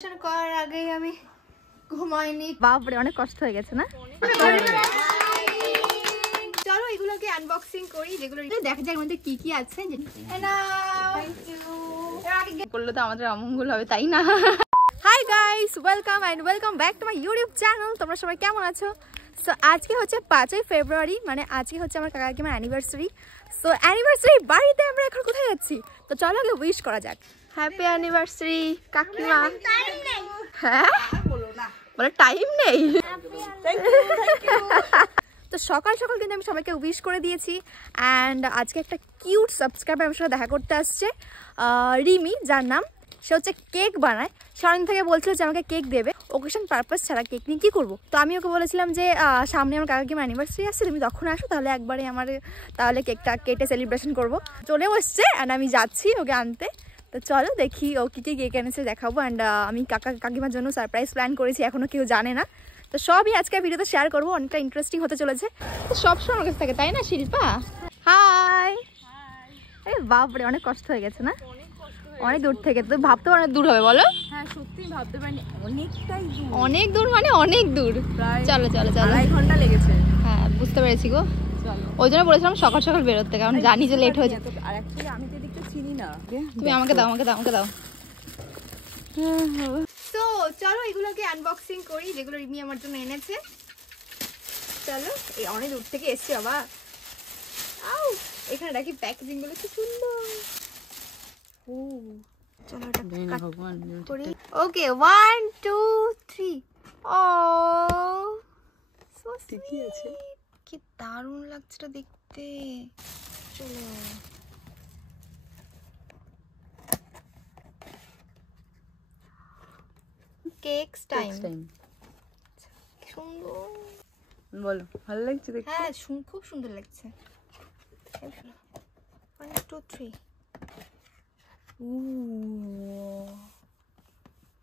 করার আগে আমি ঘুমাইনি, বাপরে অনেক কষ্ট হয়ে গেছে না? চলো এগুলোকে আনবক্সিং করি, যেগুলো দেখা যায় মধ্যে কি কি আছে। করলে তো আমাদের অমঙ্গল হবে, তাই না? Hi guys, welcome and welcome back to my YouTube channel. তোমরা সবাই কেমন আছো? সো আজকে হচ্ছে 5ই ফেব্রুয়ারি, মানে আজকে হচ্ছে আমার কাকা কাকিমার অ্যানিভার্সারি। সো অ্যানিভার্সারি বাড়িতে আমরা এখন কোথায় যাচ্ছি, তো চলো আগে উইশ করা যাক। হ্যাপি অ্যানিভার্সারি কাকিমা। হ্যাঁ বলে টাইম নেই। তো সকাল সকাল কিন্তু আমি সবাইকে উইশ করে দিয়েছি। অ্যান্ড আজকে একটা কিউট সাবস্ক্রাইবার আমার সাথে দেখা করতে আসছে, রিমি, যার নাম। সে হচ্ছে কেক বানায়। সারাদিন থেকে বলছিল যে আমাকে কেক দেবে, ওকেশন পারপাস ছাড়া কেক নিয়ে কী করবো। তো আমি ওকে বলেছিলাম যে সামনে আমার কাকিমার অ্যানিভার্সারি আসছে, তুমি তখন আসো, তাহলে একবারে তাহলে কেকটা কেটে সেলিব্রেশন করবো। চলেও এসছে অ্যান্ড আমি যাচ্ছি ওকে আনতে। তো চলো দেখি ও কী কী কেক এনেছে দেখাবো। অ্যান্ড আমি কাকিমার জন্য সারপ্রাইজ প্ল্যান করেছি, এখনও কেউ জানে না। তো সবই আজকে ভিডিওতে শেয়ার করবো, অনেকটা ইন্টারেস্টিং হতে চলেছে। তো সবসময় আমার কাছে থাকে, তাই না শিল্পা? হাই। আরে বাপরে অনেক কষ্ট হয়ে গেছে না? অনেক দূর থেকে, তো ভাবতে অনেক দূর হবে বলো? হ্যাঁ সত্যি ভাবতে পারিনি, অনেকটাই দূর। অনেক দূর মানে অনেক দূর। চলো চলো চলো, 2.5 ঘন্টা লেগেছে। হ্যাঁ বুঝতে পেরেছি গো, ওই জন্য বলেছিলাম সকাল সকাল বেরোতে, কারণ জানি যে লেট হয়ে যাবে। আর অ্যাকচুয়ালি আমি তো এদিকটা চিনি না। তুমি আমাকে দাও আমাকে দাও আমাকে দাও। তো চলো এগুলোকে আনবক্সিং করি, যেগুলো রিমি আমার জন্য এনেছে। চলো, এই অনেক দূর থেকে এসছি বাবা। আউ, এখানে রাখি প্যাকেজিং গুলো কি সুন্দর। ও চলো এটা ভগবান করি। ওকে 1 2 3। ও সো ঠিকই আছে, কি দারুণ লাগছে এটা দেখতে। চলো কেকস টাইম। সুন্দর বলো, ভালো লাগছে দেখতে? হ্যাঁ খুব সুন্দর লাগছে। 1 2 3।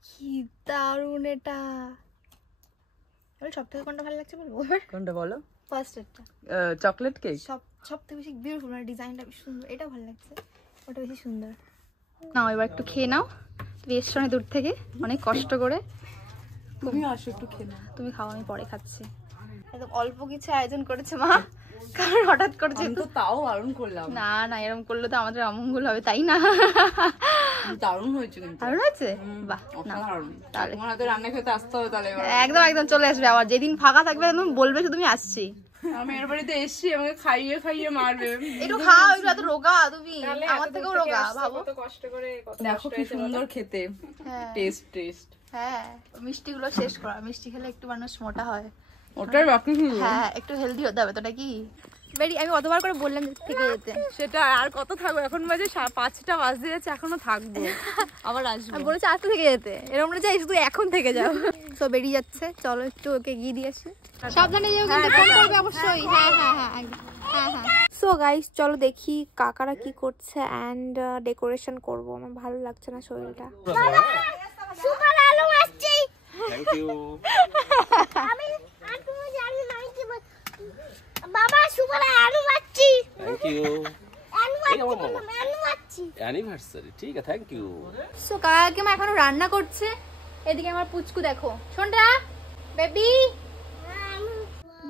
কি দারুণ এটা। সব থেকে কোনটা ভালো লাগছে বলবো? কোনটা বলো? ফার্স্ট এটা চকলেট কেক। সব থেকে বেশি বিউটিফুল, মানে ডিজাইনটা বেশি সুন্দর, এটা ভালো লাগছে, ওটা বেশি সুন্দর। নাও এবার একটু খেয়ে নাও, তুমি এসছো অনেক দূর থেকে, অনেক কষ্ট করে। তুমি আসো একটু খেয়ে নাও। তুমি খাও, আমি পরে খাচ্ছি। একদম অল্প কিছু আয়োজন করেছে মা, কারণ হঠাৎ করে যেহেতু। তাও বারণ করলাম না না, এরকম করলে তো আমাদের অমঙ্গল হবে, তাই না? দারুণ হয়েছে কিন্তু। দারুণ হয়েছে, বাহ। না তাহলে তোমার হাতে রান্না খেতে আসতে হবে তাহলে। একদম একদম চলে আসবে, আবার যেদিন ফাঁকা থাকবে একদম বলবে শুধু আমি আসছি। আমি এর বাড়িতে এসছি, আমাকে খাইয়ে খাইয়ে মারবে। একটু খাও, একটু এত রোগা তুমি, আমার থেকেও রোগা ভাবো। কষ্ট করে দেখো কি সুন্দর খেতে, টেস্ট। হ্যাঁ মিষ্টি গুলো শেষ করা, মিষ্টি খেলে একটু মানুষ মোটা হয়। ওটাই বাকি ছিল। হ্যাঁ একটু হেলদি হতে হবে, তোটা কি বেরি। আমি কতবার করে বললাম থেকে যেতে, সেটা আর কত থাকবো, এখন বাজে 5টা বাজতে যাচ্ছে, এখনো থাকবো, আবার আসবো। আমি বলেছি আজকে থেকে যেতে, এরকম না যাই শুধু এখন থেকে যাও। তো বেরিয়ে যাচ্ছে, চলো একটু ওকে গিয়ে দিয়ে আসি। সাবধানে যেও কিন্তু, ফোন করবে অবশ্যই। হ্যাঁ হ্যাঁ হ্যাঁ হ্যাঁ হ্যাঁ। সো গাইস চলো দেখি কাকারা কি করছে অ্যান্ড ডেকোরেশন করবো। আমার ভালো লাগছে না শরীরটা। সুপার আলু আসছে। Thank you. আমি জানি না কি বাবা, সুপার আলু আসছে। Thank you. অ্যানিভার্সারি, ঠিক আছে, থ্যাংক ইউ। সো কাকাকে মা এখনো রান্না করছে, এদিকে আমার পুচকু দেখো, শোনরা বেবি।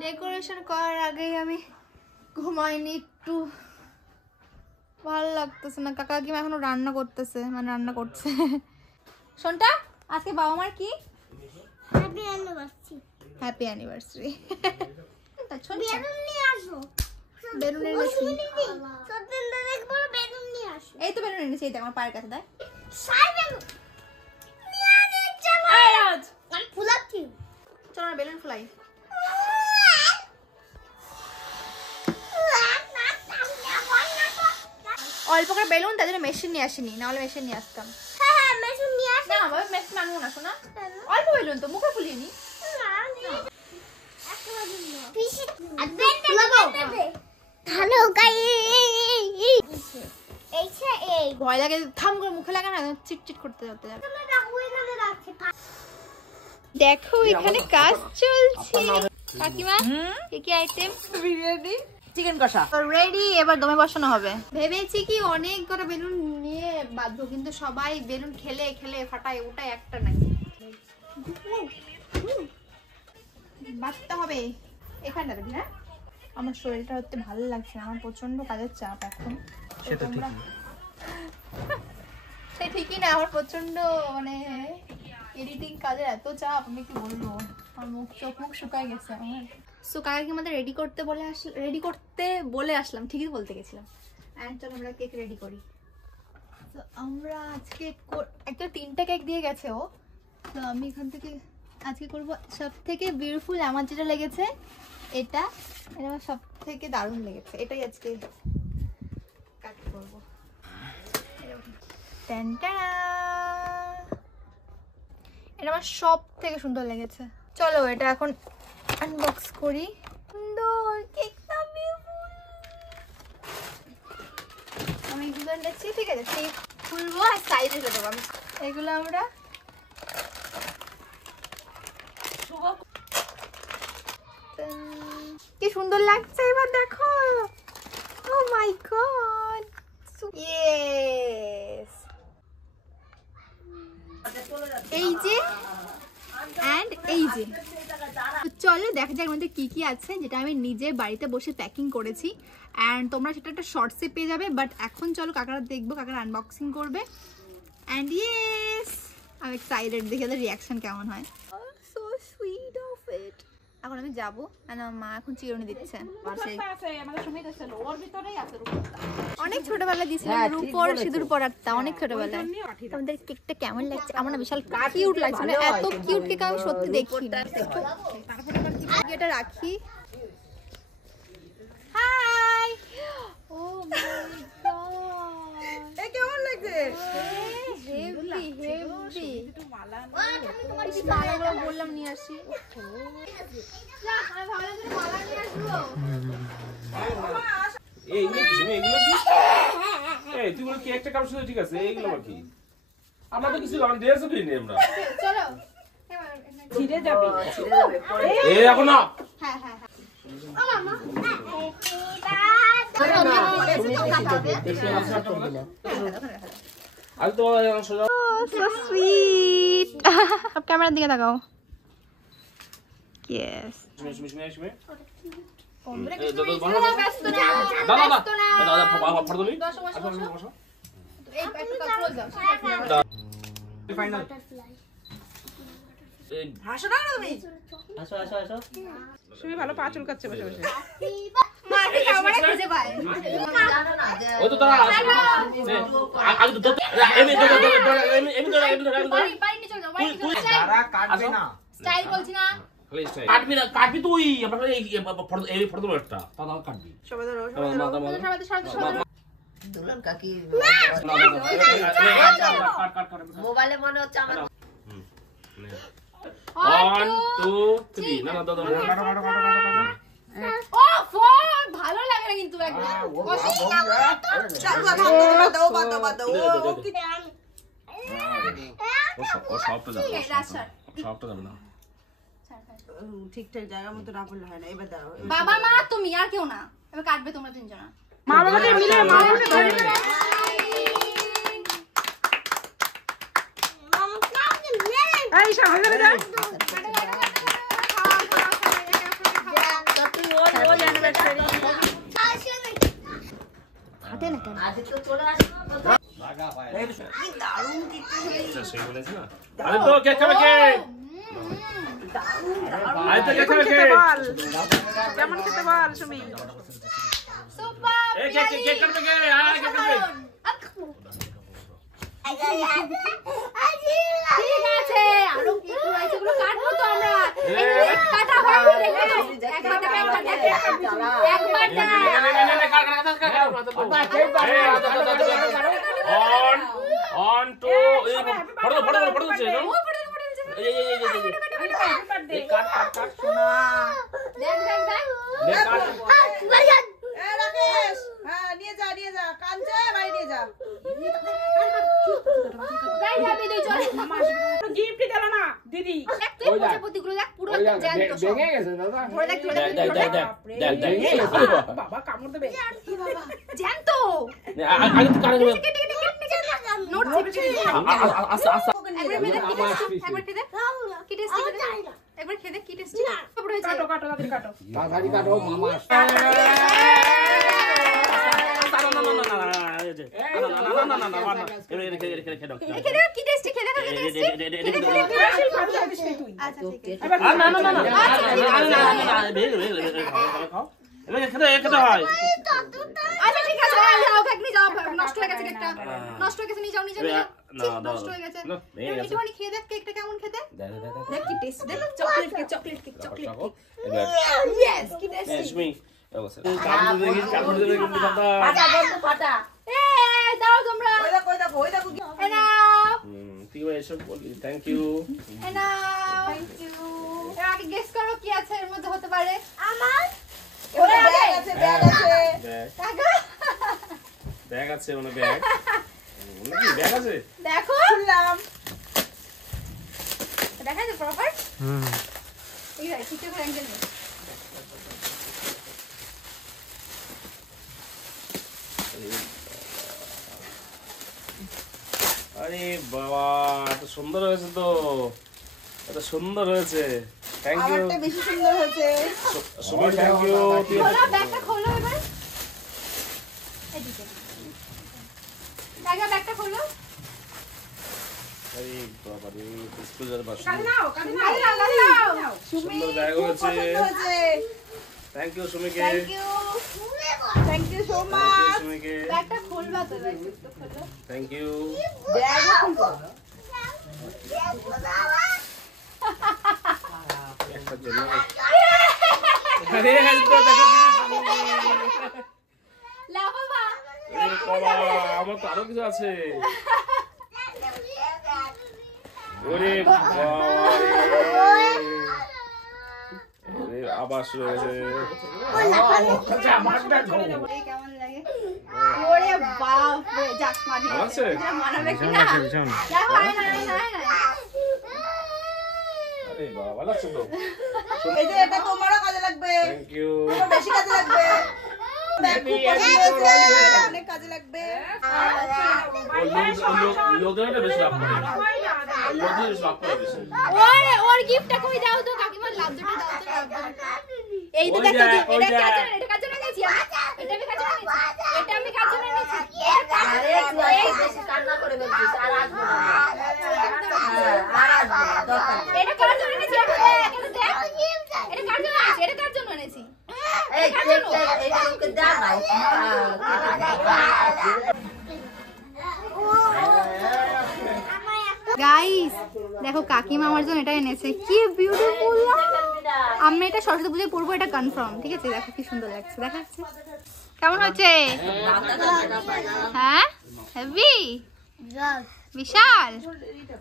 ডেকোরেশন করার আগেই আমি ঘুমাইনি, একটু ভালো লাগতেছে না। কাকা কি এখনো রান্না করতেছে, মানে রান্না করছে। শোনটা আজকে বাবা মার কি happy anniversary. Happy anniversary. Balloon এনেছি, এই তো বেলুন এনেছি, এই দেখ আমার পায়ের কাছে দেখ। চলো না বেলুন ফ্লাই। অল্প করে বেলুন, তার জন্য মেশিন নিয়ে আসিনি, নাহলে মেশিন নিয়ে আসতাম। না বাবা মেশিন আনবো না শোনা, অল্প বেলুন তো, মুখে ফুলিয়ে নি। ভয় লাগে, থাম করে মুখে লাগা না, চিটচিট করতে যাতে। দেখো এখানে কাজ চলছে। কাকিমা কি কি আইটেম? বিরিয়ানি, চিকেন কষা রেডি, এবার দমে বসানো হবে। ভেবেছি কি অনেক করে বেলুন নিয়ে বাঁধবো, কিন্তু সবাই বেলুন খেলে খেলে ফাটায়, ওটাই একটা নাই। বাঁচতে হবে এখানটা দেখি। হ্যাঁ, আমার শরীরটা হতে ভালো লাগছে না, আমার প্রচন্ড কাজের চাপ এখন। সেটা ঠিক সেই ঠিকই না, আমার প্রচন্ড মানে এডিটিং কাজের এত চাপ, আমি কি বলবো, আমার চোখ মুখ শুকায় গেছে আমার। সো কাকাকে আমাদের রেডি করতে বলে আসলাম, ঠিকই বলতে গেছিলাম। অ্যান্ড চলো আমরা কেক রেডি করি। তো আমরা আজকে একটা 3টা কেক দিয়ে গেছে ও, তো আমি এখান থেকে আজকে করব সব থেকে বিউটিফুল। আমার যেটা লেগেছে এটা আমার সব থেকে দারুণ লেগেছে, এটাই আজকে কাট করবো। এটা আমার সব থেকে সুন্দর লেগেছে। চলো এটা এখন আনবক্স করি। সুন্দর কেকটা বিউটিফুল। আমি এগুলো নিচ্ছি, ঠিক আছে, সেই খুলবো আর সাইডে রেখে দেবো। এগুলো আমরা কি সুন্দর লাগছে, এবার দেখো। ও মাই গড, ইয়েস। এই যে এন্ড এই যে, চলো দেখা যাক আমাদের কি কি আছে, যেটা আমি নিজে বাড়িতে বসে প্যাকিং করেছি। অ্যান্ড তোমরা সেটা একটা শর্টসে পেয়ে যাবে, বাট এখন চলো কাকারা দেখবো, কাকারা আনবক্সিং করবে। অ্যান্ড ইয়েস, আমি এক্সাইটেড, দেখি ওদের রিয়াকশন কেমন হয়। So sweet of it. এখন আমি যাবো, আমার মা এখন চিরুনি দিচ্ছেন। অনেক ছোটবেলা দিয়েছিলাম রূপোর সিঁদুর পরাটা, অনেক ছোটবেলায়। আমাদের কেকটা কেমন লাগছে? আমার না বিশাল কিউট লাগছে, মানে এত কিউট কেক আমি সত্যি দেখি না। এটা রাখি। হাই, ও মাই গড, এই কেমন লাগছে? Heavy heavy. মালাগুলো বললাম নিয়ে আসি। এইগুলো কি তুমি? এগুলো কি? এই তুই বলে কি একটা কারোর সাথে ঠিক আছে, এইগুলো আবার কি? আমরা তো কিছু আমরা ড্রেস দিই নি আমরা। চলো ছিড়ে যাবে। এই এখন না। হ্যাঁ হ্যাঁ হ্যাঁ। আজ তো সোজা সো সুইট। সব ক্যামেরার দিকে তাকাও। ইয়েস। শুনে হাসো না তুমি। সুমি ভালো পা চুলকাচ্ছে বসে বসে। মাকে ক্যামেরা খুঁজে পায়। ওই তো তারা আগে তো এমনি বাড়ি নিয়ে চলে যাও, বাড়ি নিয়ে চলে যাও। যারা কাটবে না স্টাইল বলছি না। কাটবি তুই আমরা এই ফটো একটা তাও কাটবি সবাই ধরো। দুলাল কাকি কাট মোবাইলে মনে হচ্ছে আমার 1 2 3 না দাদা ও ফোন ভালো লাগে না কিন্তু একদম। সবটা যাবে না ঠিকঠাক জায়গার মতো না করলে হয় না। এবার দাঁড়াও। বাবা মা তুমি আর কেউ না, এবার কাটবে তোমরা তিনজনা। মা বাবাকে মিলে মা বাবাকে ধরে নিয়ে এই সামনে ধরে দাও। হাতে না কেন? আজ তো চলে আসো সেই বলেছ না আরে তো কে খাবে কে আরে তো কে খাবে কে কেমন খেতে বল সুমি। সুপার। এই কে করবে কে আরে কে করবে ঠিক আছে, আরো কি রয়েছে গুলো কাটবো তো আমরা। এগুলো কাটা হয়নি দেখো। একবার on to এই ফটো দিচ্ছে না এই কাট সোনা দেখ এ রাকেশ হ্যাঁ নিয়ে যা কাঞ্চে বাড়ি নিয়ে যা। গাই যাবি তুই চল। গিফট দিল না দিদি। দেখ তুই প্রজাপতিগুলো দেখ পুরো একদম জ্যান্ত সব। ভেঙে গেছে দাদা ধরে দেখ দেখ বাবা কামড় দেবে। জ্যান্ত। আগে তো কারে নোট চেপে আস্তে একবার খেয়ে দেখ কি টেস্টি। একবার খেয়ে দেখ কি টেস্টি। হয়েছে। কাটো কাটো তাড়াতাড়ি কাটো। তাড়াতাড়ি কাটো মামা আসছে। খেয়ে দেখো কি টেস্টি, খেয়ে দেখো কি টেস্টি। আচ্ছা ঠিক আছে। আচ্ছা ঠিক আছে, যাও কেক নিয়ে যাও, নষ্ট হয়ে গেছে কেকটা, নষ্ট হয়ে গেছে, নিয়ে যাও নিয়ে যাও নিয়ে যাও। নষ্ট হয়ে গেছে। একটুখানি খেয়ে দেখ কেকটা কেমন খেতে, দেখ কি টেস্ট, দেখ chocolate cake, chocolate cake, chocolate cake. Yes কি টেস্টি। ফাটা বন্ধু ফাটা। দাও তোমরা, এই নাও, থ্যাংক ইউ। এই নাও, থ্যাংক ইউ। এবার আগে গেস করো কি আছে এর মধ্যে হতে পারে। আমার ওরে ব্যাগ আছে, ব্যাগ আছে, কাকা ব্যাগ আছে, মানে ব্যাগ নাকি ব্যাগ আছে, দেখো শুনলাম, দেখা যায় প্রপার। এই রাই ঠিক করে অ্যাঙ্গেল নে। আরে বাবা এত সুন্দর হয়েছে তো, এত সুন্দর হয়েছে, থ্যাংক ইউ। আমারটা বেশি সুন্দর হয়েছে। Sumi thank you. খোলো ব্যাগটা, খোলো এবার এদিকে, কাকা ব্যাগটা খোলো। আরে বাবা রে স্কুলের বাস কাটে নাও, কাটে নাও। আরে নাও নাও, সুন্দর ব্যাগ হয়েছে, হয়েছে। থ্যাংক ইউ সুমিকে, thank you, thank you so thank much. You সুমিকে, ব্যাগটা খুলবা তো, ব্যাগটা তো খোলো। Thank you. ব্যাগও খুলবো। একটার জন্য আরে হেল্প করে দেখো কি লাফাবা। আরে বাবা আমার তো আরো কিছু আছে। ওরে বাবা রে, আবার শুরু হয়েছে। এই কেমন লাগে? ওরে বাপ রে, যাক মানে ভালো আছে? এটা মানাবে কি না? দেখো আয় না আয় না আয় না। আরে বাবা ভালো আছে তো, এই যে এটা তোমারও কাজে লাগবে, থ্যাংক ইউ। তোমার বেশি কাজে লাগবে। ব্যাগ খুব পছন্দ হয়েছে, অনেক কাজে লাগবে। লোকজনটা বেশি লাভ করে, লোকজন বেশি লাভ করে বেশি। ওর গিফটটা কই দাও তো, কাকিমার লাভ দুটো দাও তো, লাভ দুটো। এই তো ওই দেখো যে, ওই এটা যে। কাজ না, এটা কাজ না নিয়েছি আমি। এটা আমি কাজ না নিয়েছি, এটা আমি কাজ না নিয়েছি। আরে তুই আজকে বেশি কান্না করে বলছিস, আর আসবো না। আর আসবো না, দরকার নেই। এটা কাজ না নিয়েছি, এটা দেখ, এটা দেখ। এটা কাজ না নিয়েছি, এটা কাজ না নিয়েছি। এই কেকটা এইটা ওকে দাও না। গাইস দেখো কাকিমা আমার জন্য এটা এনেছে, কি বিউটিফুল। আমি এটা সরস্বতী পুজোয় পরবো, এটা কনফার্ম, ঠিক আছে? দেখো কি সুন্দর লাগছে, দেখা যাচ্ছে কেমন হচ্ছে? হ্যাঁ হেভি, বিশাল।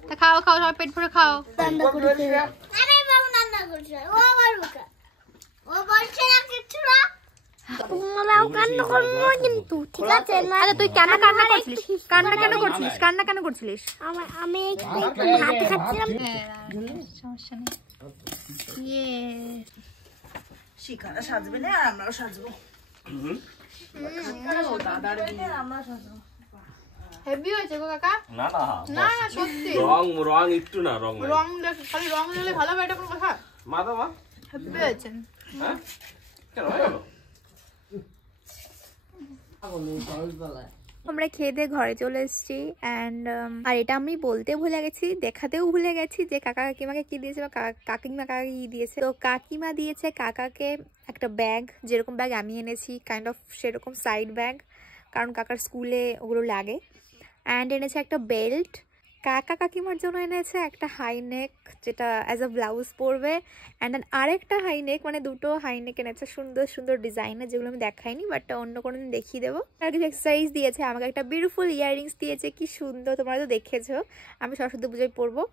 তা খাও খাও, সবাই পেট ভরে খাও। আচ্ছা তুই কেন কান্না করছিলিস? কান্না কেন করছিলিস? কান্না কেন করছিলিস? আমি ভাত খাচ্ছিলাম। সমস্যা নেই। ইয়ে শিখারা সাজবে না, আর আমরাও সাজবো। হেভি হয়েছে গো কাকা। না না না না সত্যি, রং একটু না, রং নাই। রং খালি রং দিলে ভালো হবে, এটা কোনো কথা? মা দাও মা। হেভি হয়েছে। হ্যাঁ কেন হয়ে গেল? আমরা খেয়ে দিয়ে ঘরে চলে এসেছি অ্যান্ড আর এটা আমি বলতে ভুলে গেছি, দেখাতেও ভুলে গেছি যে কাকা কাকিমাকে কি দিয়েছে বা কাকিমা কাকাকে কি দিয়েছে। তো কাকিমা দিয়েছে কাকাকে একটা ব্যাগ, যেরকম ব্যাগ আমি এনেছি কাইন্ড অফ সেরকম সাইড ব্যাগ, কারণ কাকার স্কুলে ওগুলো লাগে। অ্যান্ড এনেছে একটা বেল্ট। কাকা কাকিমার জন্য এনেছে একটা হাই নেক, যেটা অ্যাজ আ ব্লাউজ পরবে। অ্যান্ড দেন আরেকটা হাই নেক, মানে দুটো হাই নেক এনেছে সুন্দর সুন্দর ডিজাইনের, যেগুলো আমি দেখাইনি, বাট অন্য কোনো দিন দেখিয়ে দেবো। আর কিছু এক্সারসাইজ দিয়েছে, আমাকে একটা বিউটিফুল ইয়াররিংস দিয়েছে, কি সুন্দর, তোমরা তো দেখেছো, আমি সরস্বতী পুজোয় পরবো।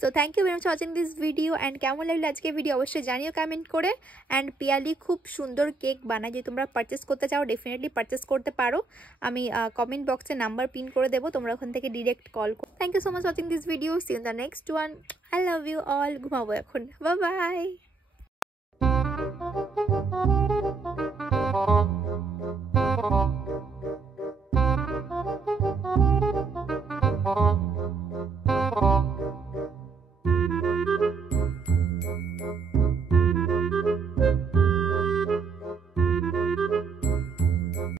So thank you very much watching this video. And কেমন লাগলো আজকে ভিডিও অবশ্যই জানিও কমেন্ট করে। অ্যান্ড পিয়ালি খুব সুন্দর কেক বানায়, যদি তোমরা পারচেস করতে চাও ডেফিনেটলি পারচেস করতে পারো। আমি কমেন্ট বক্সে নাম্বার পিন করে দেবো, তোমরা ওখান থেকে ডিরেক্ট কল করো। Thank you so much watching this video, see you in the next one. I love you all, ঘুমাবো এখন, বাই বাই।